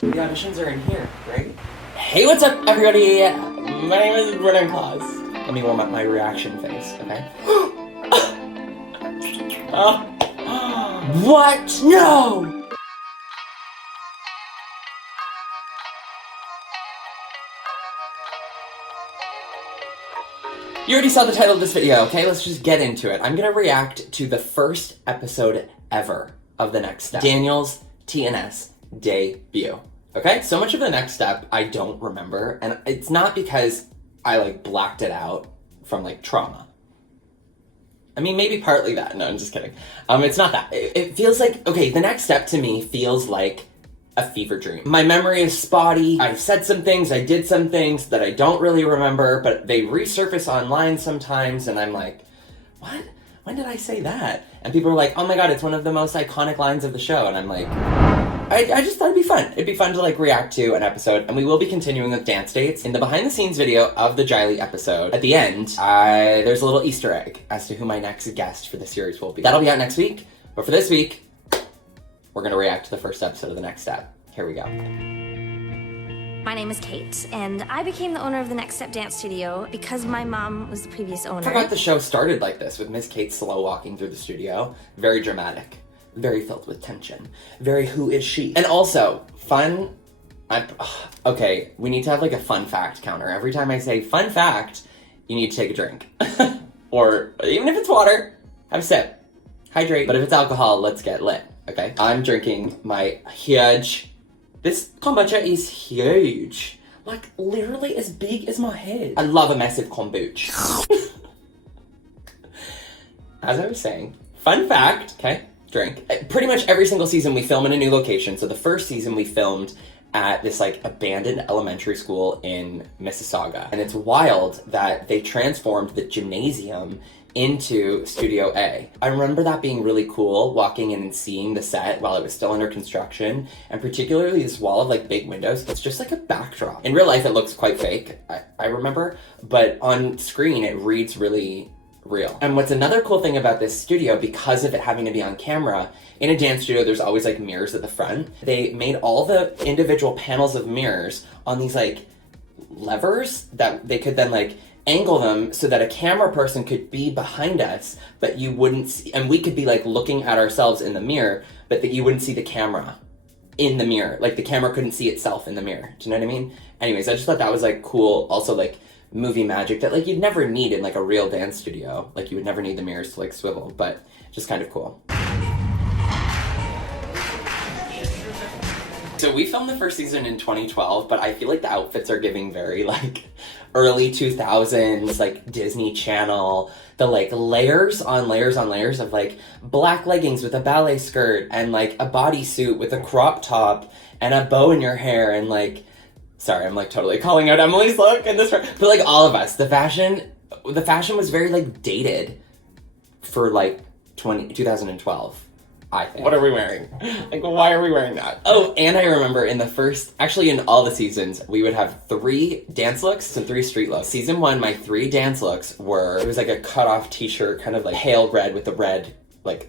The auditions are in here, right? Hey, what's up, everybody? My name is brennanclost. Let me warm up my reaction face, okay? What? No! You already saw the title of this video, okay? Let's just get into it. I'm gonna react to the first episode ever of The Next Step. Daniel's TNS debut. Okay? So much of The Next Step I don't remember, and it's not because I blacked it out from trauma. I mean, maybe partly that. No, I'm just kidding. It's not that. It feels like, okay, The Next Step to me feels like a fever dream. My memory is spotty. I've said some things, I did some things that I don't really remember, but they resurface online sometimes, and I'm like, what? When did I say that? And people are like, oh my god, it's one of the most iconic lines of the show, and I'm like, I just thought it'd be fun. It'd be fun to react to an episode, and we will be continuing with dance dates. In the behind the scenes video of the Jiley episode, at the end, there's a little Easter egg as to who my next guest for the series will be. That'll be out next week, but for this week, we're gonna react to the first episode of The Next Step. Here we go. My name is Kate, and I became the owner of the Next Step Dance Studio because my mom was the previous owner. I forgot the show started like this, with Miss Kate slow walking through the studio. Very dramatic. Very filled with tension. Very who is she? And also, fun... okay, we need to have a fun fact counter. Every time I say fun fact, you need to take a drink. Or, even if it's water, have a sip. Hydrate. But if it's alcohol, let's get lit, okay? I'm drinking my huge... This kombucha is huge. Literally as big as my head. I love a massive kombucha. As I was saying, fun fact, okay? Drink. Pretty much every single season we film in a new location. So the first season we filmed at this abandoned elementary school in Mississauga. And it's wild that they transformed the gymnasium into Studio A. I remember that being really cool, walking in and seeing the set while it was still under construction, and particularly this wall of big windows. It's just a backdrop. In real life it looks quite fake, I remember, but on screen it reads really real. And what's another cool thing about this studio, because of it having to be on camera, in a dance studio there's always mirrors at the front. They made all the individual panels of mirrors on these levers that they could then angle them so that a camera person could be behind us, but you wouldn't see, and we could be looking at ourselves in the mirror, but that you wouldn't see the camera in the mirror. The camera couldn't see itself in the mirror. Do you know what I mean? Anyways, I just thought that was cool. Also movie magic that you'd never need in a real dance studio. You would never need the mirrors to swivel, but just kind of cool. So we filmed the first season in 2012, but I feel the outfits are giving very early 2000s, Disney Channel. The layers on layers on layers of black leggings with a ballet skirt and a bodysuit with a crop top and a bow in your hair and sorry, I'm totally calling out Emily's look in this, but all of us, the fashion was very dated for 2012. I think. What are we wearing? Why are we wearing that? Oh, and I remember in in all the seasons, we would have 3 dance looks and 3 street looks. Season 1, my 3 dance looks were, it was a cut-off t-shirt, kind of pale red with the red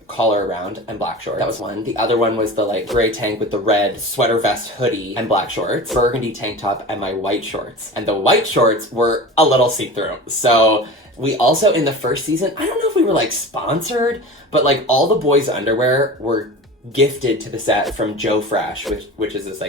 collar around and black shorts. That was one. The other one was the gray tank with the red sweater vest hoodie and black shorts, burgundy tank top, and my white shorts. And the white shorts were a little see-through. So we also, in the first season, I don't know if we were sponsored, but all the boys' underwear were gifted to the set from Joe Fresh, which is this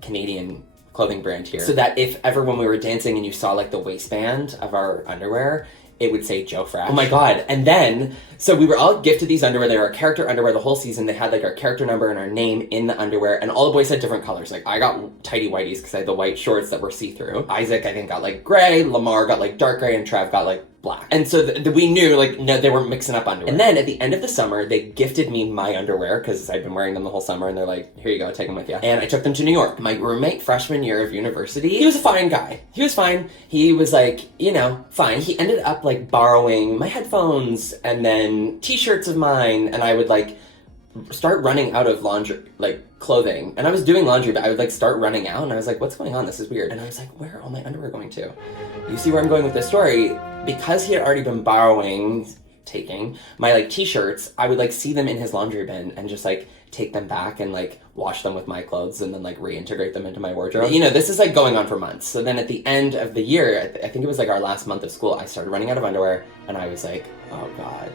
Canadian clothing brand here. So that if ever when we were dancing and you saw the waistband of our underwear, it would say Joe Fresh. Oh my god. And then, so we were all gifted these underwear. They were our character underwear the whole season. They had our character number and our name in the underwear, and all the boys had different colors. I got tighty whities because I had the white shorts that were see-through. Isaac, I think, got gray. Lamar got dark gray, and Trev got black. And so we knew no, they weren't mixing up underwear. And then at the end of the summer, they gifted me my underwear because I'd been wearing them the whole summer, and they're here you go, take them with you. And I took them to New York. My roommate freshman year of university, he was a fine guy. He was fine. He was fine. He ended up borrowing my headphones and then t-shirts of mine, and I would start running out of laundry, clothing. And I was doing laundry, but I would start running out, and I was what's going on? This is weird. And I was where are all my underwear going to? You see where I'm going with this story? Because he had already been taking my t-shirts, I would see them in his laundry bin and just take them back and like wash them with my clothes and then like reintegrate them into my wardrobe. You know, this is like going on for months. So then at the end of the year, I think it was like our last month of school, I started running out of underwear and I was like, oh God.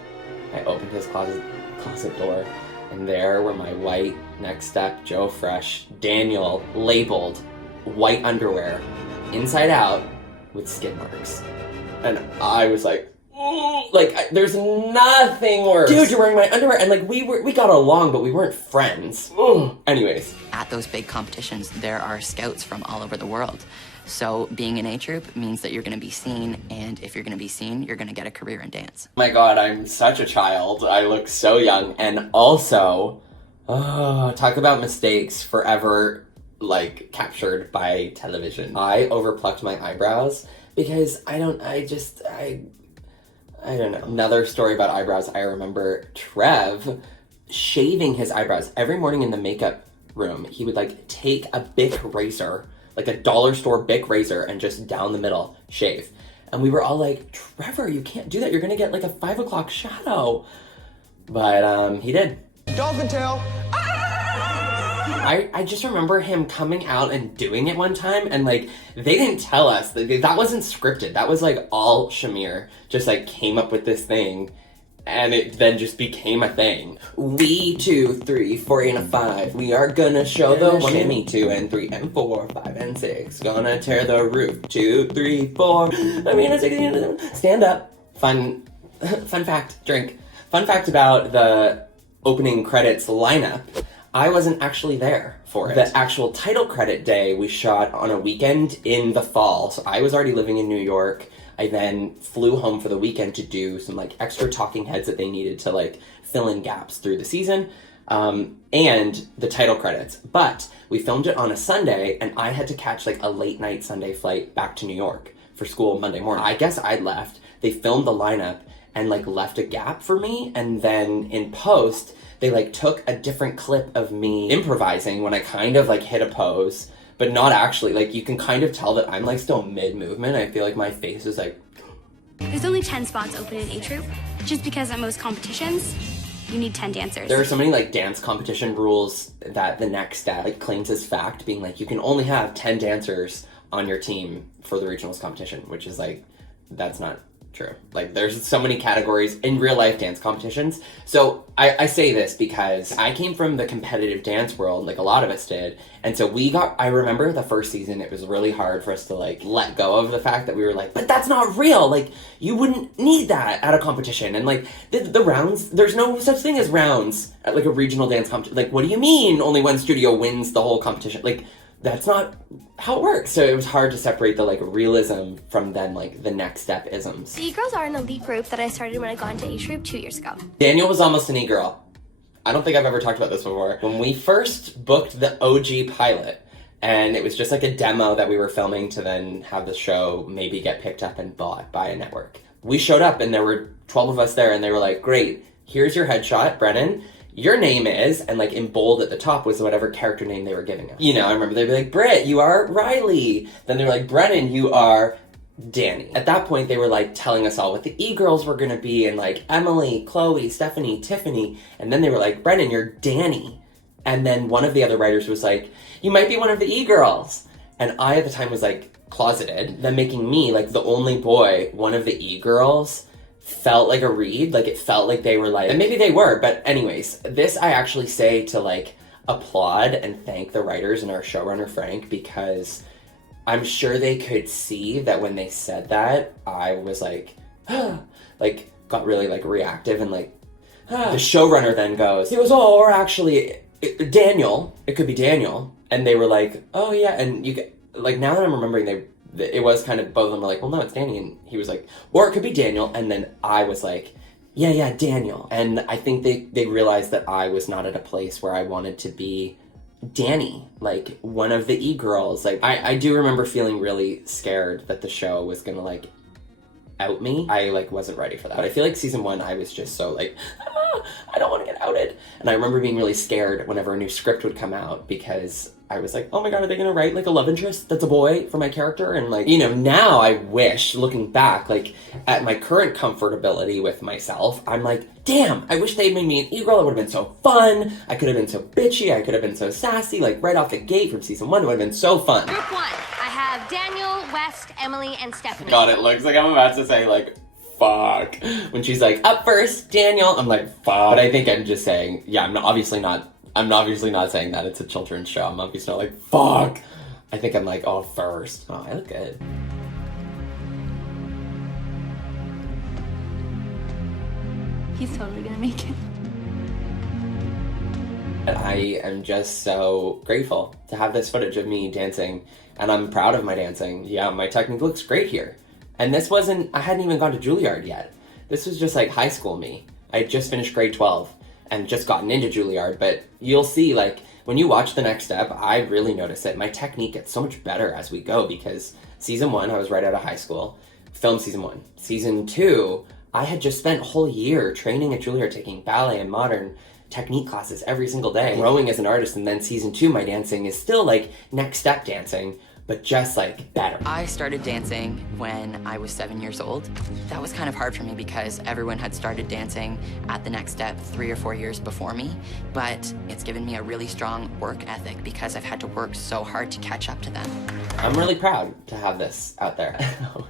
I opened his closet door and there were my white Next Step, Joe Fresh, Daniel labeled white underwear inside out with skid marks. And I was like, there's nothing worse. Dude, you're wearing my underwear. And like, we got along, but we weren't friends. Anyways. At those big competitions, there are scouts from all over the world. So being an A troop means that you're going to be seen, and if you're going to be seen, you're going to get a career in dance. My God, I'm such a child. I look so young. And also, talk about mistakes forever, like, captured by television. I overplucked my eyebrows because I don't know. Another story about eyebrows, I remember Trev shaving his eyebrows. Every morning in the makeup room, he would, like, take a Bic razor, like a dollar store Bic razor, and just down the middle shave. And we were all like, Trevor, you can't do that. You're gonna get like a 5 o'clock shadow. But he did. Dolphin tail. I just remember him coming out and doing it one time, and like they didn't tell us that wasn't scripted. That was like all Shamir just like came up with this thing. And it then just became a thing. We 2, 3, 4 and a 5. We are gonna show the 1 and me 2 and 3 and 4, 5 and 6. Gonna tear the roof. 2, 3, 4. I mean, stand up. Fun fact. Drink. Fun fact about the opening credits lineup. I wasn't actually there for it. The actual title credit day we shot on a weekend in the fall. So I was already living in New York. I then flew home for the weekend to do some like extra talking heads that they needed to like fill in gaps through the season, and the title credits. But we filmed it on a Sunday, and I had to catch like a late night Sunday flight back to New York for school Monday morning. I guess I'd left. They filmed the lineup and like left a gap for me, and then in post, they like took a different clip of me improvising when I kind of like hit a pose. But not actually, like, you can kind of tell that I'm, like, still mid-movement. I feel like my face is, like... There's only 10 spots open in A Troop. Just because at most competitions, you need 10 dancers. There are so many, like, dance competition rules that the Next Step, like, claims as fact, being like, you can only have 10 dancers on your team for the regionals competition, which is, like, that's not true. Like, there's so many categories in real-life dance competitions. So I say this because I came from the competitive dance world, like a lot of us did, and so I remember the first season, it was really hard for us to, like, let go of the fact that we were like, but that's not real! Like, you wouldn't need that at a competition. And, like, the rounds, there's no such thing as rounds at, like, a regional dance competition. Like, what do you mean only one studio wins the whole competition? Like, that's not how it works. So it was hard to separate the like realism from then like the Next Step isms. The E-Girls are an elite group that I started when I got into A Troop 2 years ago. Daniel was almost an E-Girl. I don't think I've ever talked about this before. When we first booked the OG pilot, and it was just like a demo that we were filming to then have the show maybe get picked up and bought by a network. We showed up and there were 12 of us there, and they were like, great, here's your headshot, Brennan. Your name is, and like in bold at the top was whatever character name they were giving us. You know, I remember they'd be like, Britt, you are Riley. Then they were like, Brennan, you are Danny. At that point, they were like telling us all what the E-Girls were gonna be, and like Emily, Chloe, Stephanie, Tiffany. And then they were like, Brennan, you're Danny. And then one of the other writers was like, you might be one of the E-Girls. And I at the time was like closeted, then making me like the only boy, one of the E-Girls, felt like a read. Like it felt like they were like, and maybe they were, but anyways, this I actually say to like applaud and thank the writers and our showrunner Frank, because I'm sure they could see that when they said that, I was like, like got really like reactive and like, the showrunner then goes, oh, or actually Daniel, it could be Daniel. And they were like, oh yeah, and you like, now that I'm remembering, it was kind of, both of them were like, well, no, it's Danny. And he was like, or it could be Daniel. And then I was like, yeah, Daniel. And I think they realized that I was not at a place where I wanted to be Danny, like one of the E-Girls. Like, I do remember feeling really scared that the show was gonna like out me. I like wasn't ready for that. But I feel like season 1, I was just so like, I don't want to get outed. And I remember being really scared whenever a new script would come out, because I was like, oh my god, are they gonna write like a love interest that's a boy for my character? And like, you know, now I wish, looking back, like at my current comfortability with myself, I'm like, damn, I wish they'd made me an e-girl. It would have been so fun. I could have been so bitchy. I could have been so sassy, like right off the gate from season 1. It would have been so fun. Group 1, I have Daniel, West, Emily, and Stephanie. God, it looks like I'm about to say like, fuck. When she's like, up first, Daniel, I'm like, fuck. But I think I'm just saying, yeah, I'm obviously not saying that. It's a children's show. I'm obviously not like, fuck. I think I'm like, oh, first. Oh, I look good. He's totally gonna make it. And I am just so grateful to have this footage of me dancing, and I'm proud of my dancing. Yeah, my technique looks great here. And this wasn't, I hadn't even gone to Juilliard yet. This was just like high school me. I had just finished grade 12 and just gotten into Juilliard, but you'll see, like, when you watch The Next Step, I really notice it. My technique gets so much better as we go, because season 1, I was right out of high school, film season 1. Season 2, I had just spent a whole year training at Juilliard, taking ballet and modern technique classes every single day, growing as an artist. And then season 2, my dancing is still like Next Step dancing, but just like better. I started dancing when I was 7 years old. That was kind of hard for me because everyone had started dancing at The Next Step 3 or 4 years before me, but it's given me a really strong work ethic because I've had to work so hard to catch up to them. I'm really proud to have this out there.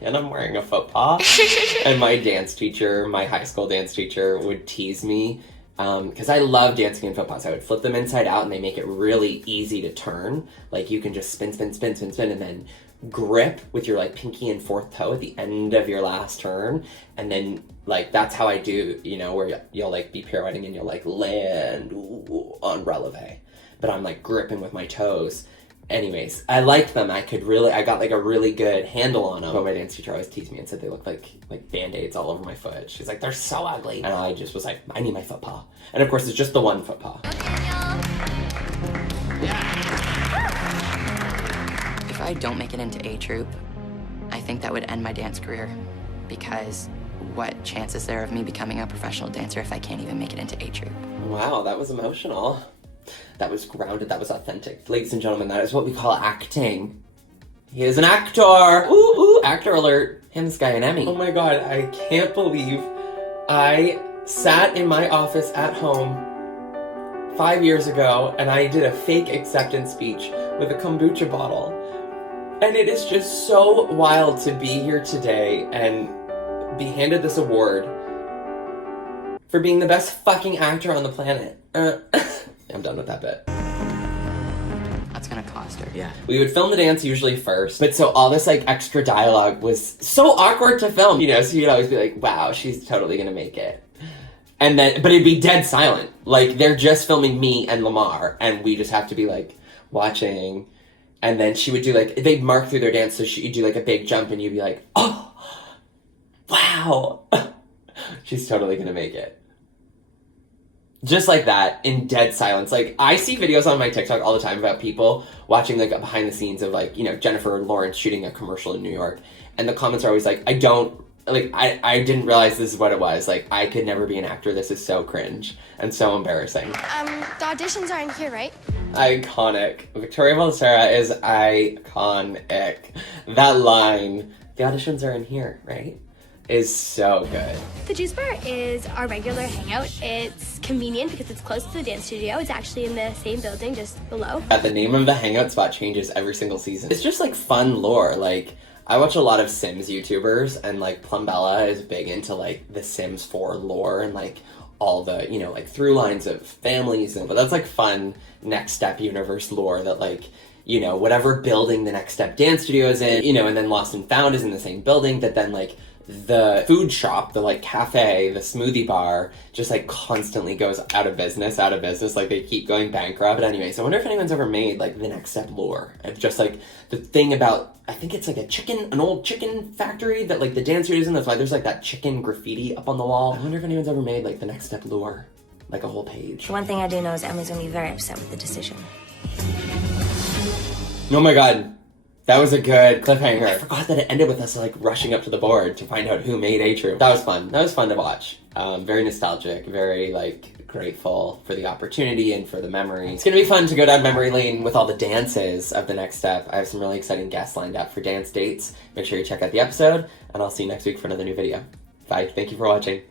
And I'm wearing a faux pas. And my dance teacher, my high school dance teacher, would tease me because I love dancing in faux pas. I would flip them inside out and they make it really easy to turn. Like you can just spin, spin, spin, spin, spin, and then grip with your like pinky and fourth toe at the end of your last turn. And then like, that's how I do, you know, where you'll like be pirouetting and you'll like land on releve. But I'm like gripping with my toes. Anyways, I liked them. I got like a really good handle on them. But my dance teacher always teased me and said they looked like Band-Aids all over my foot. She's like, they're so ugly. And I just was like, I need my faux pas. And of course, it's just the one faux pas. If I don't make it into A Troop, I think that would end my dance career, because what chance is there of me becoming a professional dancer if I can't even make it into A Troop? Wow, that was emotional. That was grounded, that was authentic. Ladies and gentlemen, that is what we call acting. He is an actor! Ooh, actor alert. Hand this guy an Emmy. Oh my god, I can't believe I sat in my office at home 5 years ago and I did a fake acceptance speech with a kombucha bottle. And it is just so wild to be here today and be handed this award for being the best fucking actor on the planet. I'm done with that bit. That's gonna cost her. Yeah. We would film the dance usually first, but so all this like extra dialogue was so awkward to film, you know, so you'd always be like, wow, she's totally gonna make it. And then, but it'd be dead silent. Like they're just filming me and Lamar and we just have to be like watching. And then she would do like, they'd mark through their dance, so she'd do like a big jump and you'd be like, oh, wow. She's totally gonna make it. Just like that, in dead silence. Like, I see videos on my TikTok all the time about people watching, like, behind the scenes of, like, you know, Jennifer Lawrence shooting a commercial in New York. And the comments are always like, I didn't realize this is what it was. Like, I could never be an actor. This is so cringe and so embarrassing. The auditions are in here, right? Iconic. Victoria Valsera is iconic. That line, the auditions are in here, right? Is so good. The Juice Bar is our regular hangout. It's convenient because it's close to the dance studio. It's actually in the same building, just below. The name of the hangout spot changes every single season. It's just like fun lore. Like, I watch a lot of Sims YouTubers, and like Plumbella is big into like the Sims 4 lore and like all the, you know, like through lines of families, and but that's like fun Next Step universe lore that like, you know, whatever building the Next Step dance studio is in, you know, and then Lost and Found is in the same building, that then like the food shop, the like cafe, the smoothie bar just like constantly goes out of business, like they keep going bankrupt. But anyways, I wonder if anyone's ever made like the Next Step lore. It's just like the thing about, I think it's like an old chicken factory that like the dance studio is in. That's why there's like that chicken graffiti up on the wall. I wonder if anyone's ever made like the Next Step lore, like a whole page. One thing I do know is Emily's gonna be very upset with the decision. Oh my god. That was a good cliffhanger. I forgot that it ended with us like rushing up to the board to find out who made A Troop. That was fun. That was fun to watch. Very nostalgic, very like grateful for the opportunity and for the memory. It's gonna be fun to go down memory lane with all the dances of the next step. I have some really exciting guests lined up for dance dates. Make sure you check out the episode, and I'll see you next week for another new video. Bye. Thank you for watching.